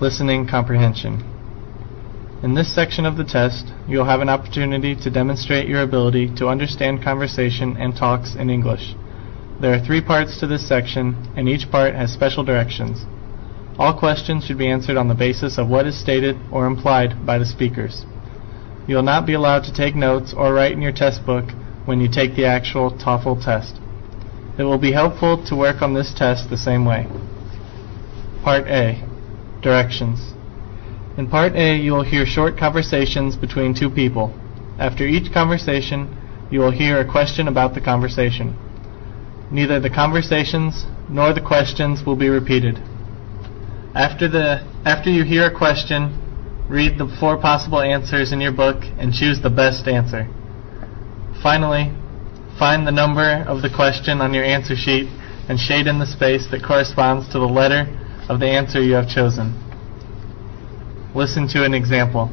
Listening Comprehension. In this section of the test, you will have an opportunity to demonstrate your ability to understand conversation and talks in English. There are 3 parts to this section, and each part has special directions. All questions should be answered on the basis of what is stated or implied by the speakers. You will not be allowed to take notes or write in your test book when you take the actual TOEFL test. It will be helpful to work on this test the same way. Part A. Directions. In Part A, you will hear short conversations between 2 people. After each conversation, you will hear a question about the conversation. Neither the conversations nor the questions will be repeated. After you hear a question, read the 4 possible answers in your book and choose the best answer. Finally, find the number of the question on your answer sheet and shade in the space that corresponds to the letter of the answer you have chosen. Listen to an example.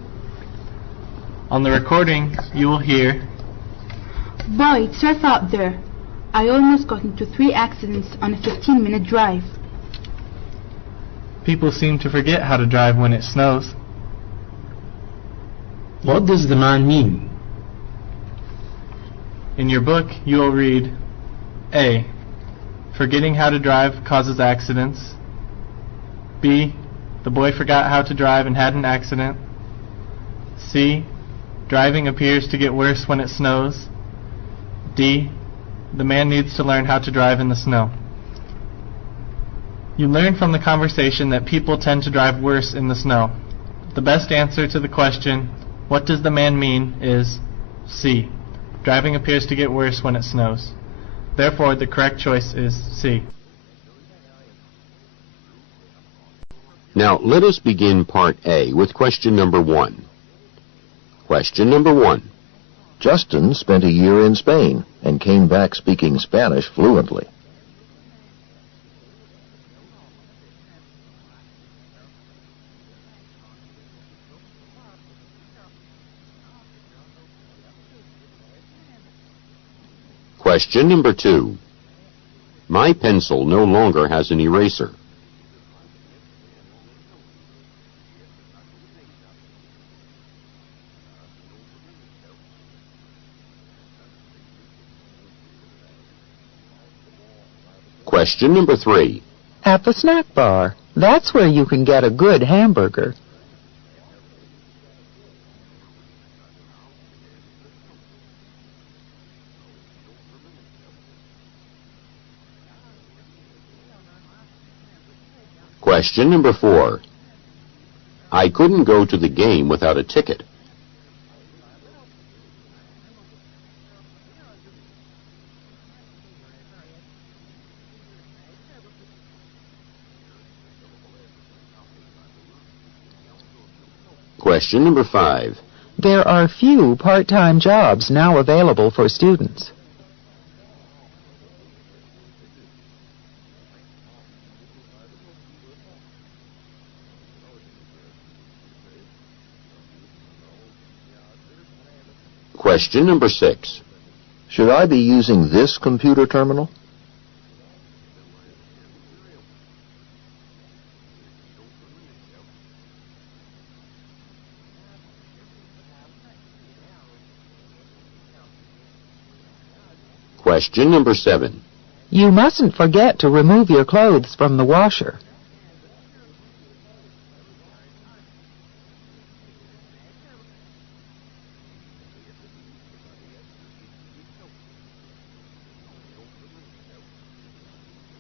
On the recording, you will hear, "Boy, it's rough out there. I almost got into 3 accidents on a 15-minute drive." "People seem to forget how to drive when it snows." What does the man mean? In your book, you will read, A. Forgetting how to drive causes accidents. B. The boy forgot how to drive and had an accident. C. Driving appears to get worse when it snows. D. The man needs to learn how to drive in the snow. You learn from the conversation that people tend to drive worse in the snow. The best answer to the question, "What does the man mean?" is C. Driving appears to get worse when it snows. Therefore, the correct choice is C. Now, let us begin Part A with question number 1. Question number 1. Justin spent a year in Spain and came back speaking Spanish fluently. Question number 2. My pencil no longer has an eraser. Question number 3. At the snack bar. That's where you can get a good hamburger. Question number 4. I couldn't go to the game without a ticket. Question number 5. There are few part-time jobs now available for students. Question number 6. Should I be using this computer terminal? Question number 7. You mustn't forget to remove your clothes from the washer.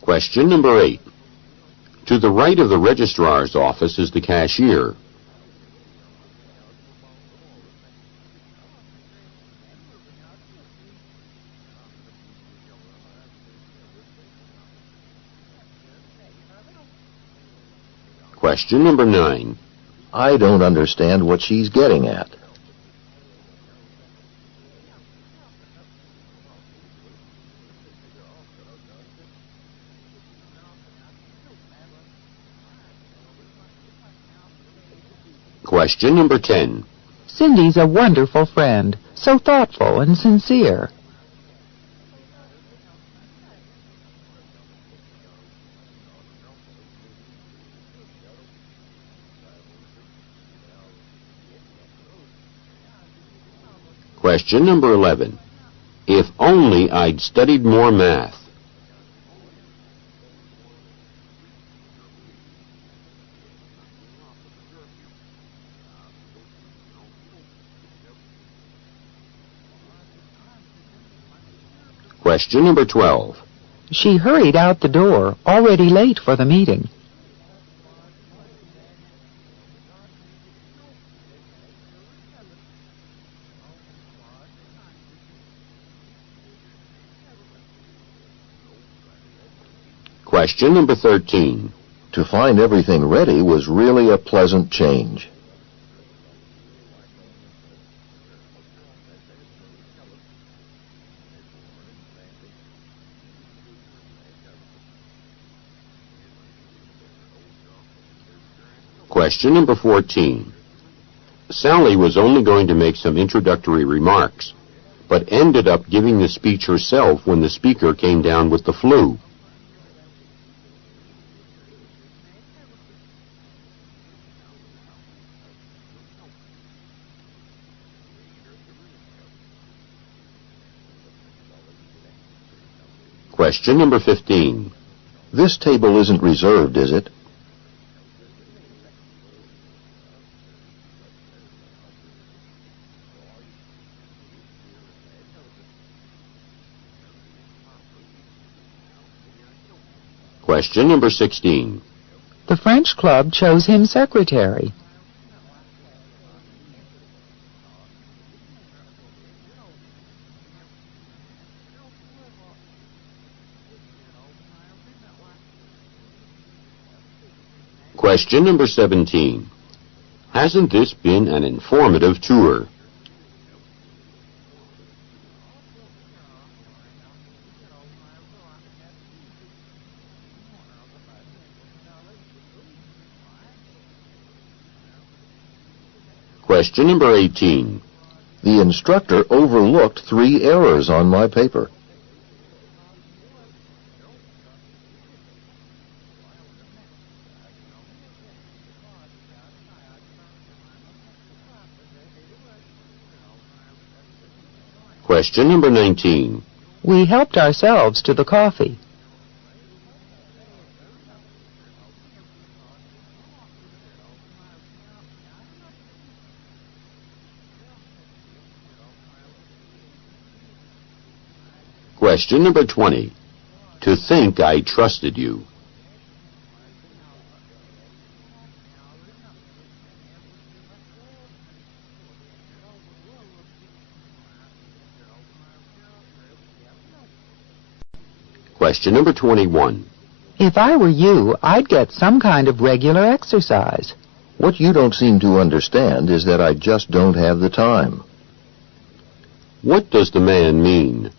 Question number 8. To the right of the registrar's office is the cashier. Question number 9. I don't understand what she's getting at. Question number 10. Cindy's a wonderful friend, so thoughtful and sincere. Question number 11. If only I'd studied more math. Question number 12. She hurried out the door, already late for the meeting. Question number 13. To find everything ready was really a pleasant change. Question number 14. Sally was only going to make some introductory remarks, but ended up giving the speech herself when the speaker came down with the flu. Question number 15. This table isn't reserved, is it? Question number 16. The French club chose him secretary. Question number 17. Hasn't this been an informative tour? Question number 18. The instructor overlooked 3 errors on my paper. Question number 19. We helped ourselves to the coffee. Question number 20. To think I trusted you. Question number 21. If I were you, I'd get some kind of regular exercise. What you don't seem to understand is that I just don't have the time. What does the man mean?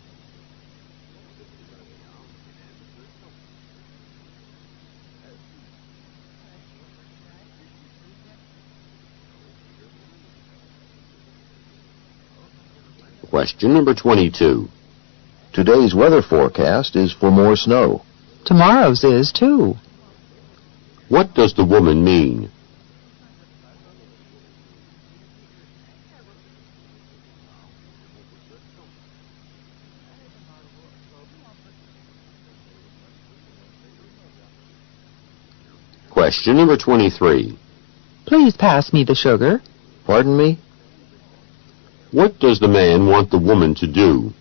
Question number 22. Today's weather forecast is for more snow. Tomorrow's is, too. What does the woman mean? Question number 23. Please pass me the sugar. Pardon me? What does the man want the woman to do?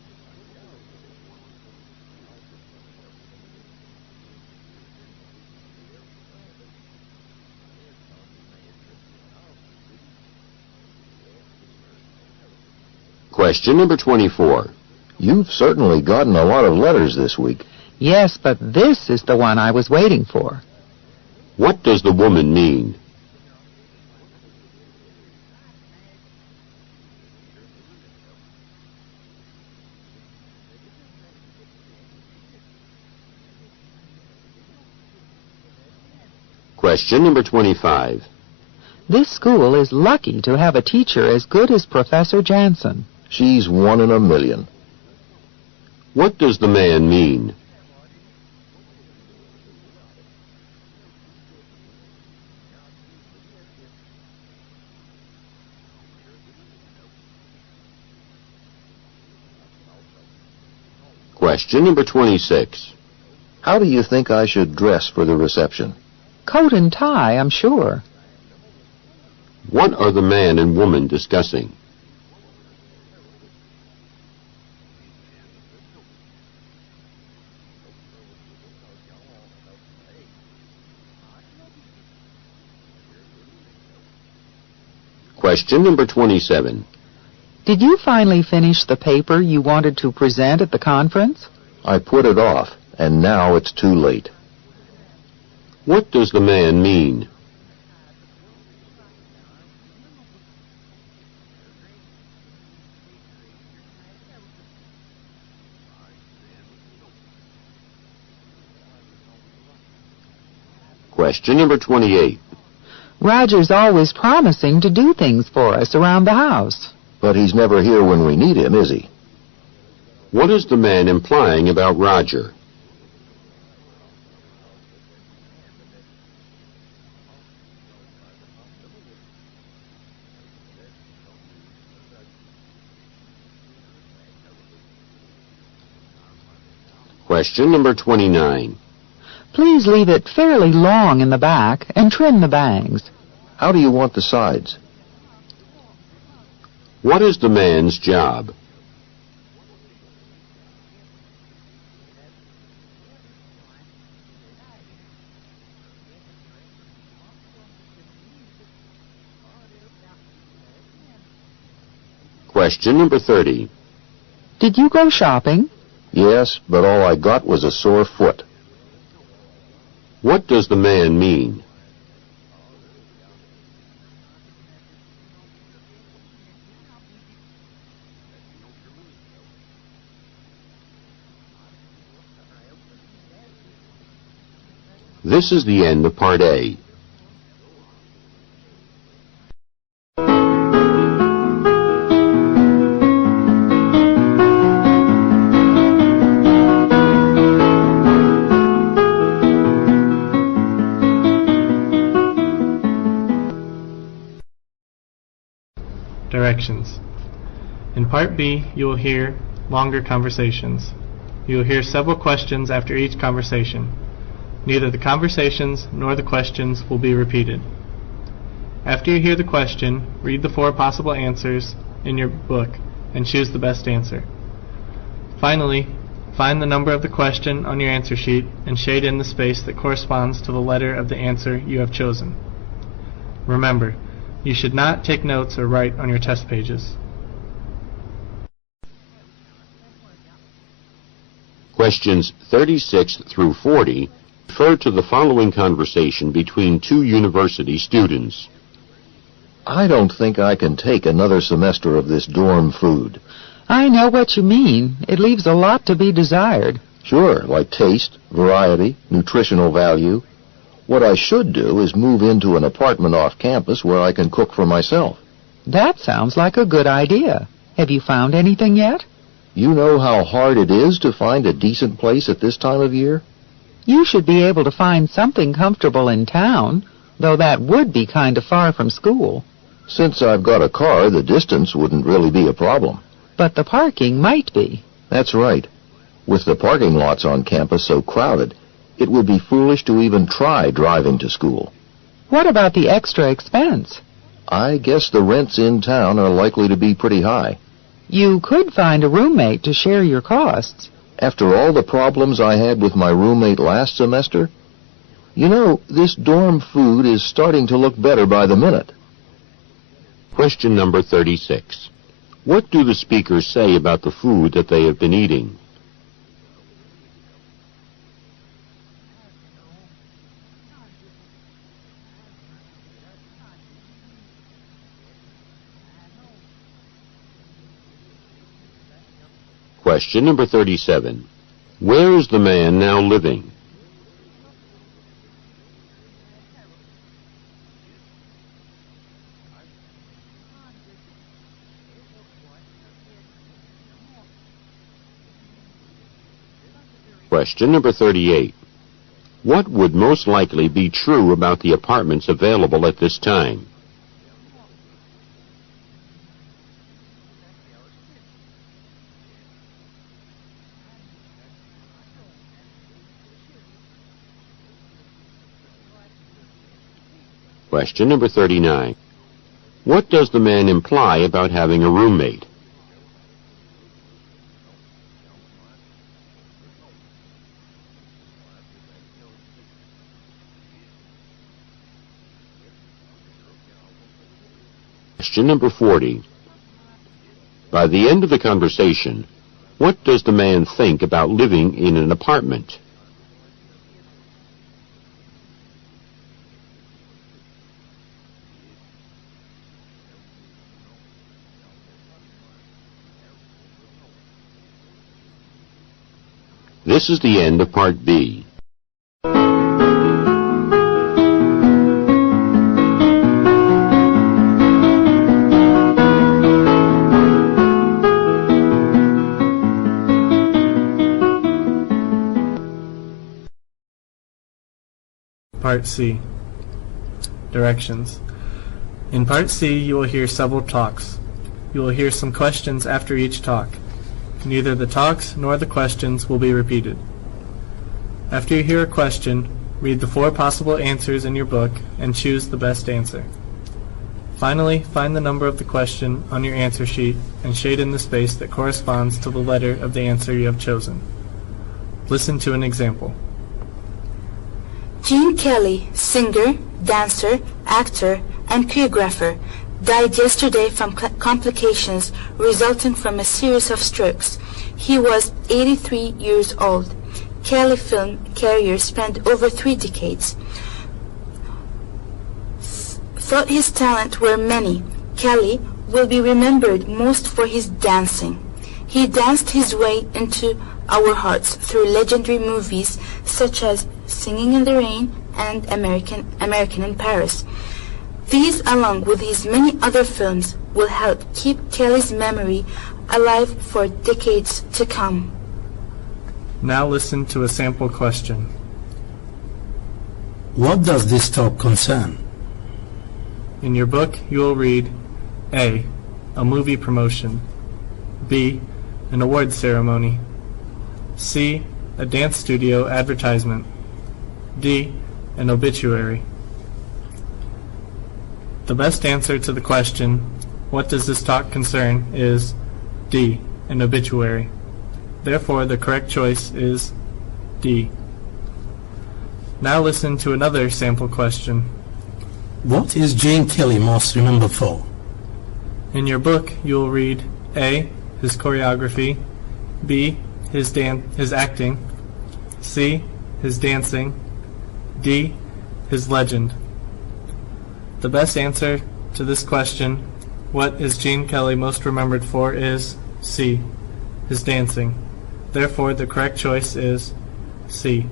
Question number 24. You've certainly gotten a lot of letters this week. Yes, but this is the one I was waiting for. What does the woman mean? Question number 25. This school is lucky to have a teacher as good as Professor Jansen. She's 1 in a million. What does the man mean? Question number 26. How do you think I should dress for the reception? Coat and tie, I'm sure. What are the man and woman discussing? Question number 27. Did you finally finish the paper you wanted to present at the conference? I put it off, and now it's too late. What does the man mean? Question number 28. Roger's always promising to do things for us around the house. But he's never here when we need him, is he? What is the man implying about Roger? Question number 29. Please leave it fairly long in the back and trim the bangs. How do you want the sides? What is the man's job? Question number 30. Did you go shopping? Yes, but all I got was a sore foot. What does the man mean? This is the end of Part A. Directions. In Part B, you will hear longer conversations. You will hear several questions after each conversation. Neither the conversations nor the questions will be repeated. After you hear the question, read the 4 possible answers in your book and choose the best answer. Finally, find the number of the question on your answer sheet and shade in the space that corresponds to the letter of the answer you have chosen. Remember, you should not take notes or write on your test pages. Questions 36 through 40 refer to the following conversation between 2 university students. I don't think I can take another semester of this dorm food. I know what you mean. It leaves a lot to be desired. Sure, like taste, variety, nutritional value. What I should do is move into an apartment off campus where I can cook for myself. That sounds like a good idea. Have you found anything yet? You know how hard it is to find a decent place at this time of year? You should be able to find something comfortable in town, though that would be kind of far from school. Since I've got a car, the distance wouldn't really be a problem. But the parking might be. That's right. With the parking lots on campus so crowded, it would be foolish to even try driving to school. What about the extra expense? I guess the rents in town are likely to be pretty high. You could find a roommate to share your costs. After all the problems I had with my roommate last semester, you know, this dorm food is starting to look better by the minute. Question number 36. What do the speakers say about the food that they have been eating? Question number 37. Where is the man now living? Question number 38. What would most likely be true about the apartments available at this time? Question number 39. What does the man imply about having a roommate? Question number 40. By the end of the conversation, what does the man think about living in an apartment? This is the end of Part B. Part C. Directions. In Part C, you will hear several talks. You will hear some questions after each talk. Neither the talks nor the questions will be repeated. After you hear a question, read the 4 possible answers in your book and choose the best answer. Finally, find the number of the question on your answer sheet and shade in the space that corresponds to the letter of the answer you have chosen. Listen to an example. Gene Kelly, singer, dancer, actor, and choreographer, died yesterday from complications resulting from a series of strokes. He was 83 years old. Kelly film career spanned over 3 decades. Thought his talent were many, Kelly will be remembered most for his dancing. He danced his way into our hearts through legendary movies such as Singing in the Rain and American in Paris. These, along with his many other films, will help keep Kelly's memory alive for decades to come. Now listen to a sample question. What does this talk concern? In your book, you will read A. A movie promotion. B. An award ceremony. C. A dance studio advertisement. D. An obituary. The best answer to the question, what does this talk concern, is D. An obituary. Therefore, the correct choice is D. Now listen to another sample question. What is Gene Kelly most remembered for? In your book, you will read A. His choreography. B. His acting. C. His dancing. D. His legend. The best answer to this question, what is Gene Kelly most remembered for, is C. His dancing. Therefore, the correct choice is C.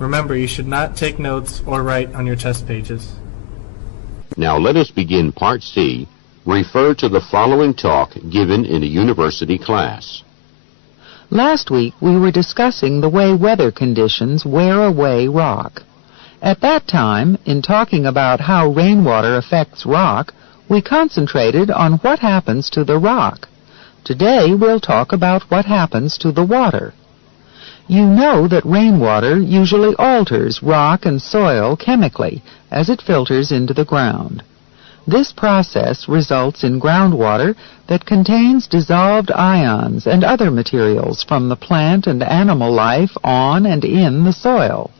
Remember, you should not take notes or write on your test pages. Now let us begin Part C. Refer to the following talk given in a university class. Last week we were discussing the way weather conditions wear away rock. At that time, in talking about how rainwater affects rock, we concentrated on what happens to the rock. Today we'll talk about what happens to the water. You know that rainwater usually alters rock and soil chemically as it filters into the ground. This process results in groundwater that contains dissolved ions and other materials from the plant and animal life on and in the soil.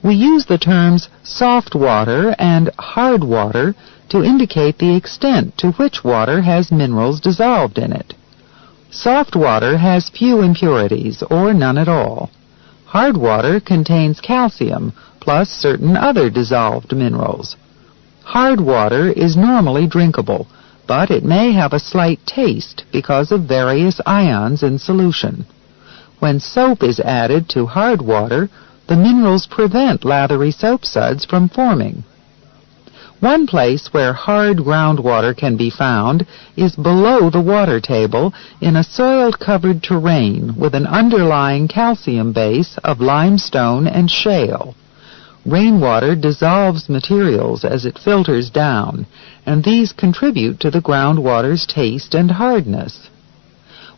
We use the terms soft water and hard water to indicate the extent to which water has minerals dissolved in it. Soft water has few impurities or none at all. Hard water contains calcium plus certain other dissolved minerals. Hard water is normally drinkable, but it may have a slight taste because of various ions in solution. When soap is added to hard water, the minerals prevent lathery soap suds from forming. One place where hard groundwater can be found is below the water table in a soil-covered terrain with an underlying calcium base of limestone and shale. Rainwater dissolves materials as it filters down, and these contribute to the groundwater's taste and hardness.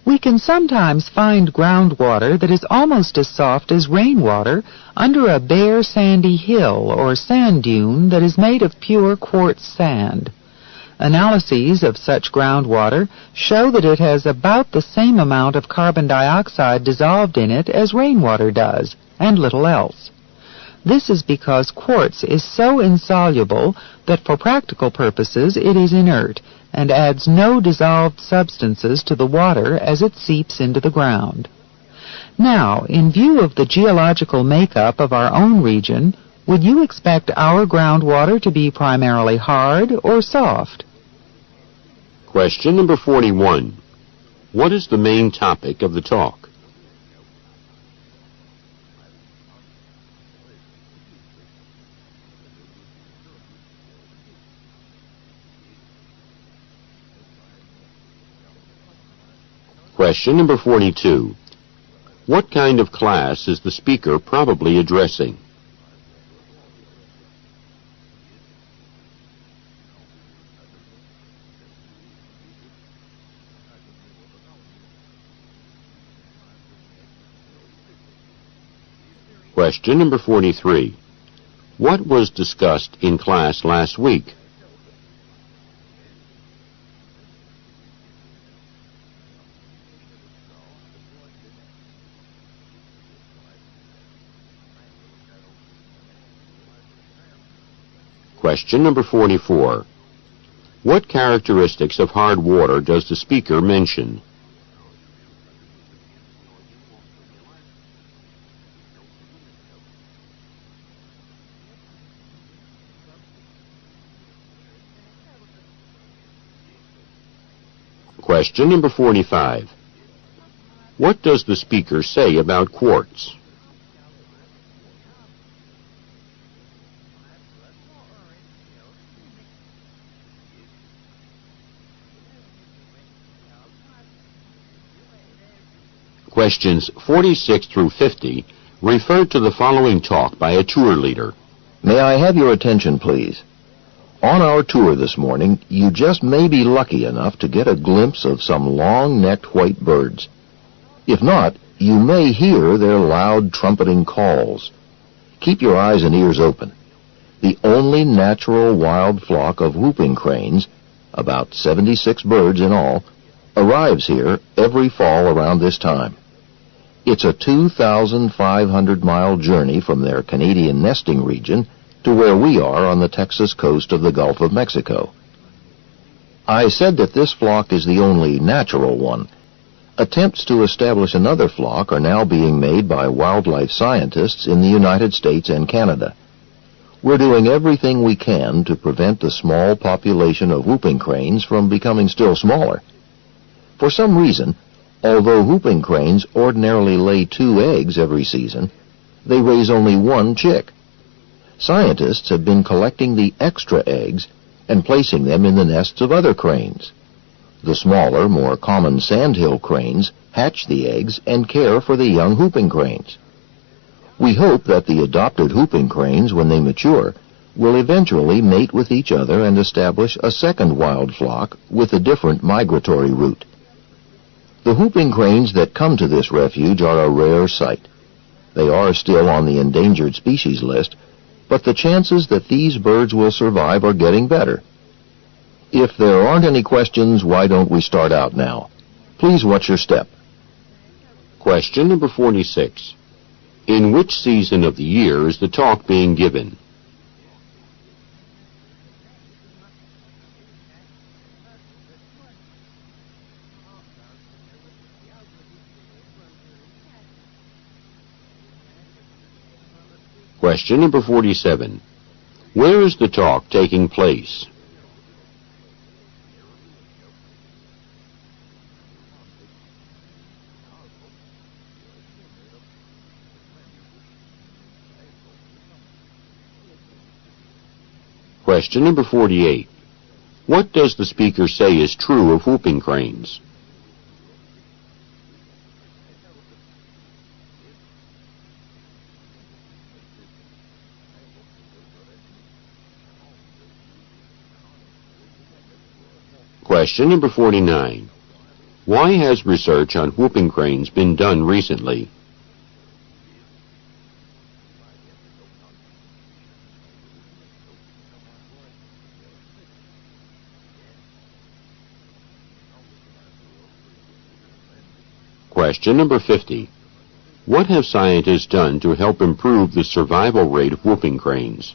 We can sometimes find groundwater that is almost as soft as rainwater under a bare sandy hill or sand dune that is made of pure quartz sand. Analyses of such groundwater show that it has about the same amount of carbon dioxide dissolved in it as rainwater does, and little else. This is because quartz is so insoluble that for practical purposes it is inert and adds no dissolved substances to the water as it seeps into the ground. Now, in view of the geological makeup of our own region, would you expect our groundwater to be primarily hard or soft? Question number 41. What is the main topic of the talk? Question number 42. What kind of class is the speaker probably addressing? Question number 43. What was discussed in class last week? Question number 44. What characteristics of hard water does the speaker mention? Question number 45. What does the speaker say about quartz? Questions 46 through 50 refer to the following talk by a tour leader. May I have your attention, please? On our tour this morning, you just may be lucky enough to get a glimpse of some long-necked white birds. If not, you may hear their loud trumpeting calls. Keep your eyes and ears open. The only natural wild flock of whooping cranes, about 76 birds in all, arrives here every fall around this time. It's a 2,500-mile journey from their Canadian nesting region to where we are on the Texas coast of the Gulf of Mexico. I said that this flock is the only natural one. Attempts to establish another flock are now being made by wildlife scientists in the United States and Canada. We're doing everything we can to prevent the small population of whooping cranes from becoming still smaller. For some reason, although whooping cranes ordinarily lay 2 eggs every season, they raise only 1 chick. Scientists have been collecting the extra eggs and placing them in the nests of other cranes. The smaller, more common sandhill cranes hatch the eggs and care for the young whooping cranes. We hope that the adopted whooping cranes, when they mature, will eventually mate with each other and establish a second wild flock with a different migratory route. The whooping cranes that come to this refuge are a rare sight. They are still on the endangered species list, but the chances that these birds will survive are getting better. If there aren't any questions, why don't we start out now? Please watch your step. Question number 46. In which season of the year is the talk being given? Question number 47. Where is the talk taking place? Question number 48. What does the speaker say is true of whooping cranes? Question number 49. Why has research on whooping cranes been done recently? Question number 50. What have scientists done to help improve the survival rate of whooping cranes?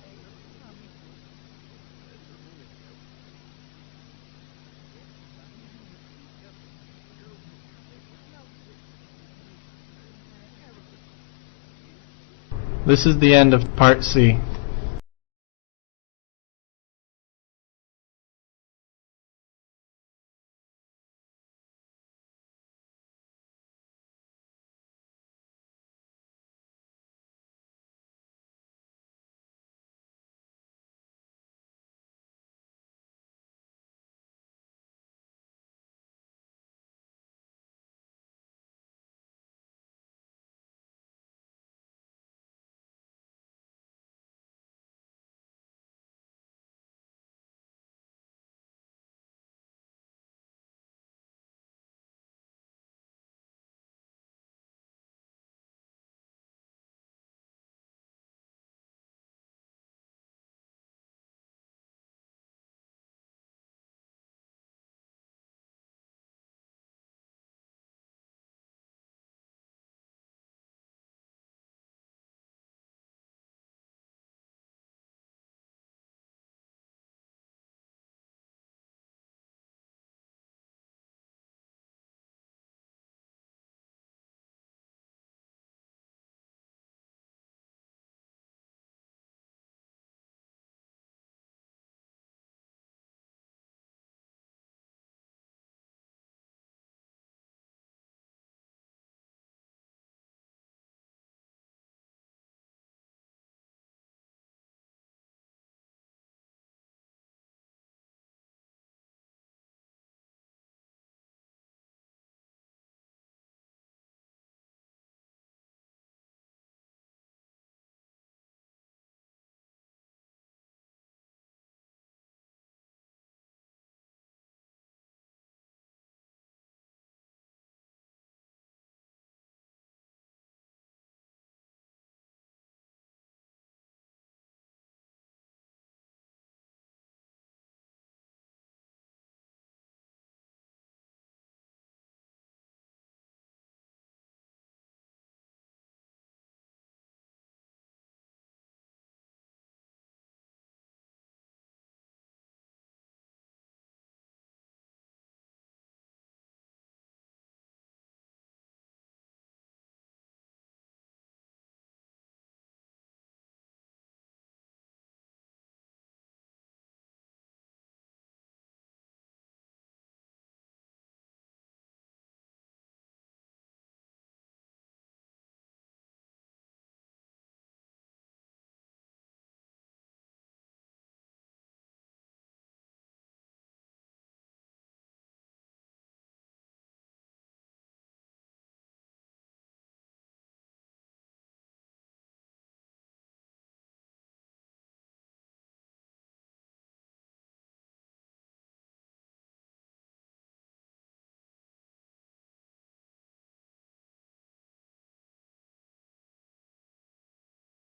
This is the end of Part C.